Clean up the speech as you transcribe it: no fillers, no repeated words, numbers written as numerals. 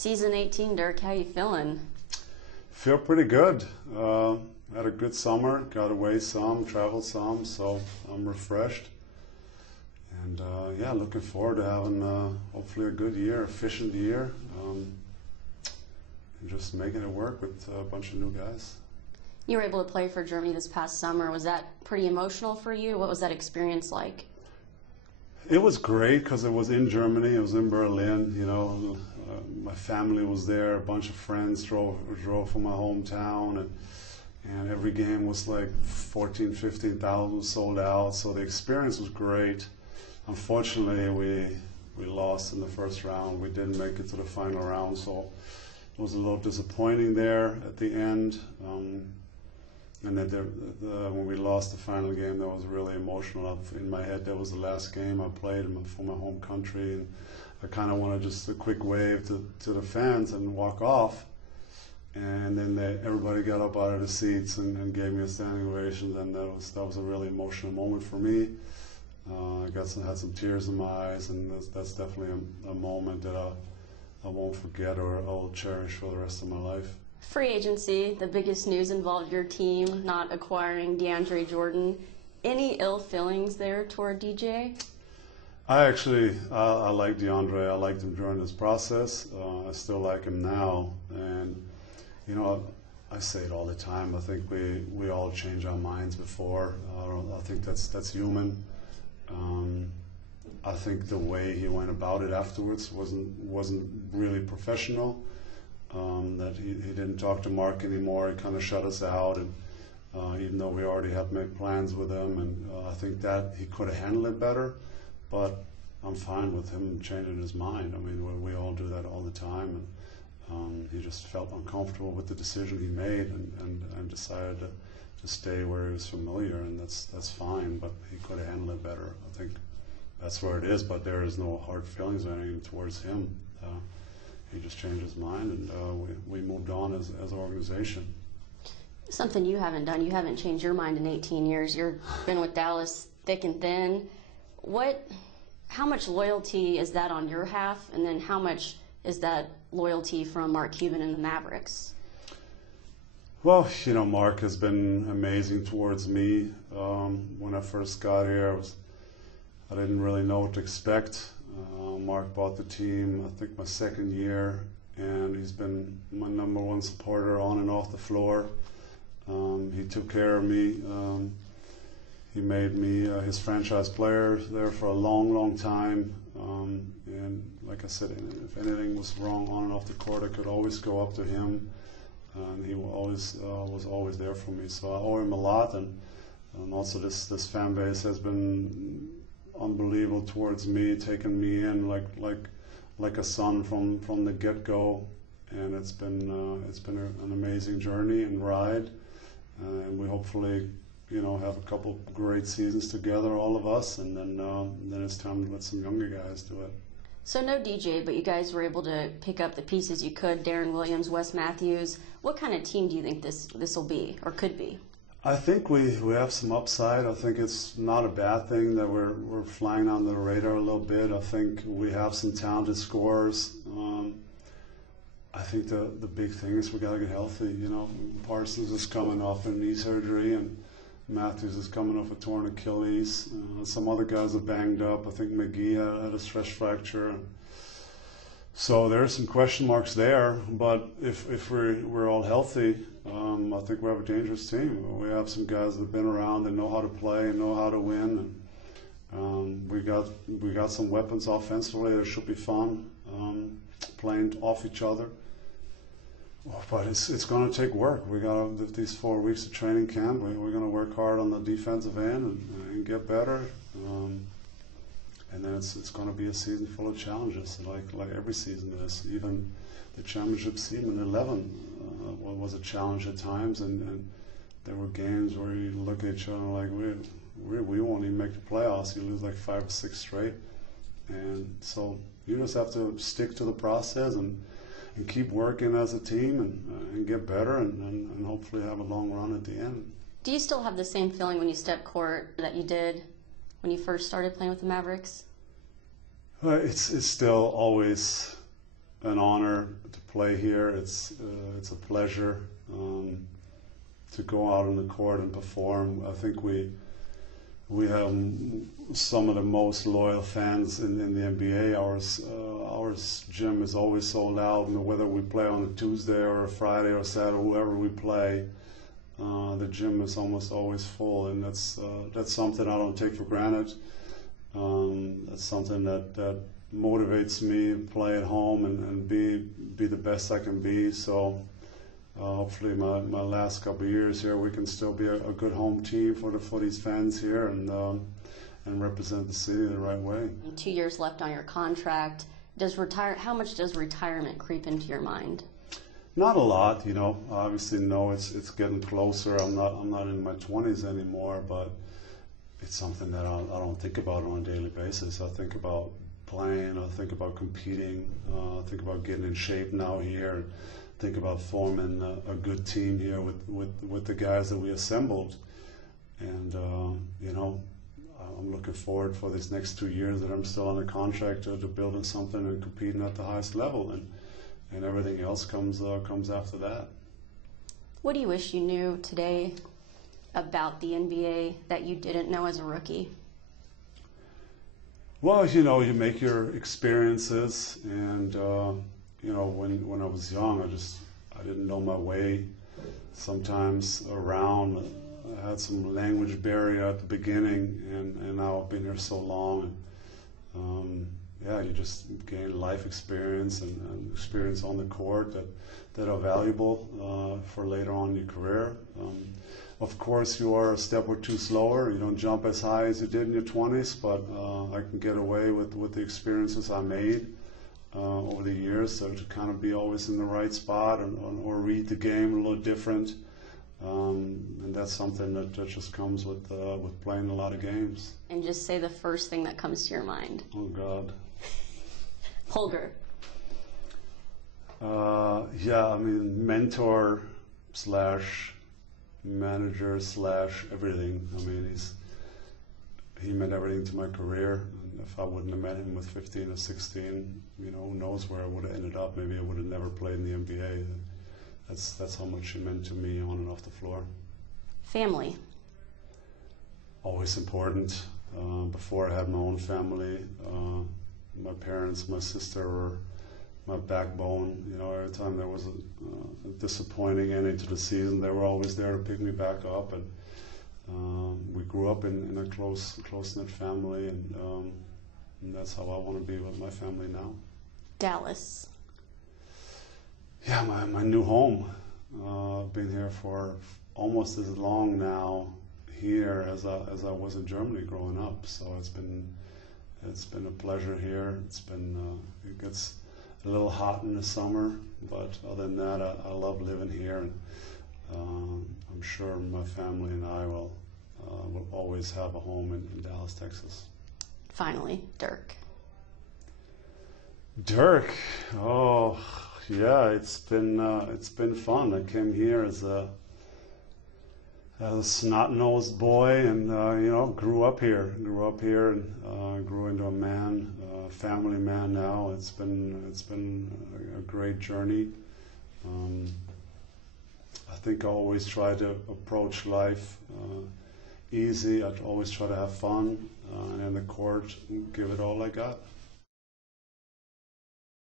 Season 18, Dirk, how you feeling? Feel pretty good. Had a good summer, got away some, traveled some, so I'm refreshed. And yeah, looking forward to having hopefully a good year, efficient year, and just making it work with a bunch of new guys. You were able to play for Germany this past summer. Was that pretty emotional for you? What was that experience like? It was great because it was in Germany, it was in Berlin, you know. My family was there, a bunch of friends drove from my hometown, and every game was like 14, 15,000 sold out, so the experience was great. Unfortunately, we lost in the first round. We didn't make it to the final round, so it was a little disappointing there at the end. And then when we lost the final game, that was really emotional. In my head, that was the last game I played for my home country, and I kind of wanted just a quick wave to the fans and walk off. And then everybody got up out of the seats and gave me a standing ovation. And that was a really emotional moment for me. I had some tears in my eyes, and that's definitely a moment that I won't forget or I'll cherish for the rest of my life. Free agency, the biggest news involved your team not acquiring DeAndre Jordan. Any ill feelings there toward DJ? I like DeAndre. I liked him during this process. I still like him now. And, you know, I say it all the time. I think we all change our minds before. I think that's human. I think the way he went about it afterwards wasn't really professional. That he didn't talk to Mark anymore. He kind of shut us out, and even though we already had made plans with him, and I think that he could have handled it better. But I'm fine with him changing his mind. I mean, we all do that all the time, and he just felt uncomfortable with the decision he made, and decided to stay where he was familiar, and that's fine. But he could have handled it better. I think that's where it is. But there is no hard feelings or anything towards him. He just changed his mind, and we moved on as an organization. Something you haven't done. You haven't changed your mind in 18 years. You've been with Dallas thick and thin. How much loyalty is that on your half, and then how much is that loyalty from Mark Cuban and the Mavericks? Well, you know, Mark has been amazing towards me. When I first got here, I didn't really know what to expect. Mark bought the team, I think, my second year, and he's been my #1 supporter on and off the floor. He took care of me. He made me his franchise player there for a long, long time. And like I said, if anything was wrong on and off the court, I could always go up to him, and he was always there for me. So I owe him a lot, and also this fan base has been unbelievable towards me, taking me in like a son from the get-go, and it's been an amazing journey and ride, and we hopefully, you know, have a couple great seasons together, all of us, and then it's time to let some younger guys do it. So no DJ, but you guys were able to pick up the pieces you could. Darren Williams, Wes Matthews. What kind of team do you think this will be or could be? I think we have some upside. I think it's not a bad thing that we're flying under the radar a little bit. I think we have some talented scorers. I think the big thing is we got to get healthy. You know, Parsons is coming off a knee surgery, and Matthews is coming off a torn Achilles. Some other guys are banged up. I think McGee had a stress fracture. So there are some question marks there, but if we're all healthy, I think we have a dangerous team. We have some guys that have been around and know how to play and know how to win, and we got some weapons offensively that should be fun, playing off each other. But it's going to take work. We got these 4 weeks of training camp. We're going to work hard on the defensive end and get better. And then it's going to be a season full of challenges, like every season is. Even the championship season in 11 was a challenge at times, and there were games where you look at each other like we won't even make the playoffs. You lose like 5 or 6 straight, and so you just have to stick to the process and keep working as a team and get better and hopefully have a long run at the end. Do you still have the same feeling when you step court that you did when you first started playing with the Mavericks? It's still always an honor to play here. It's a pleasure to go out on the court and perform. I think we have some of the most loyal fans in the NBA. Our gym is always sold out, and whether we play on a Tuesday or a Friday or Saturday, whoever we play, the gym is almost always full, and that's something I don't take for granted. That's something that motivates me to play at home and be the best I can be. So hopefully my last couple of years here, we can still be a good home team for these fans here and represent the city the right way. 2 years left on your contract. How much does retirement creep into your mind? Not a lot, you know. Obviously, no, it's getting closer. I'm not in my 20s anymore, but it's something that I don't think about on a daily basis. I think about playing. I think about competing. I think about getting in shape now here. Think about forming a good team here with the guys that we assembled. And you know, I'm looking forward for these next 2 years that I'm still under contract to building something and competing at the highest level. And everything else comes after that. What do you wish you knew today about the NBA that you didn't know as a rookie? Well, you know, you make your experiences, and you know, when I was young, I didn't know my way sometimes around. I had some language barrier at the beginning, and now I've been here so long. Yeah, you just gain life experience and experience on the court that are valuable for later on in your career. Of course, you are a step or two slower. You don't jump as high as you did in your 20s, but I can get away with the experiences I made over the years, so to kind of be always in the right spot or read the game a little different. And that's something that just comes with playing a lot of games. And just say the first thing that comes to your mind. Oh, God. Holger. Yeah, I mean, mentor / manager / everything. I mean, he meant everything to my career. And if I wouldn't have met him with 15 or 16, you know, who knows where I would have ended up. Maybe I would have never played in the NBA. That's how much he meant to me on and off the floor. Family. Always important. Before I had my own family, my parents, my sister were my backbone. You know, every time there was a disappointing ending to the season, they were always there to pick me back up. And we grew up in a close-knit family, and that's how I want to be with my family now. Dallas. Yeah, my new home. I've been here for almost as long now here as I was in Germany growing up. So it's been a pleasure here. It gets a little hot in the summer, but other than that, I love living here. And I'm sure my family and I will always have a home in Dallas, Texas. Finally, Dirk. Dirk. Oh. Yeah, it's been fun. I came here as a snot-nosed boy, and you know, grew up here, and grew into a man, family man now. It's been a great journey. I think I always try to approach life easy. I always try to have fun, and in the court, give it all I got.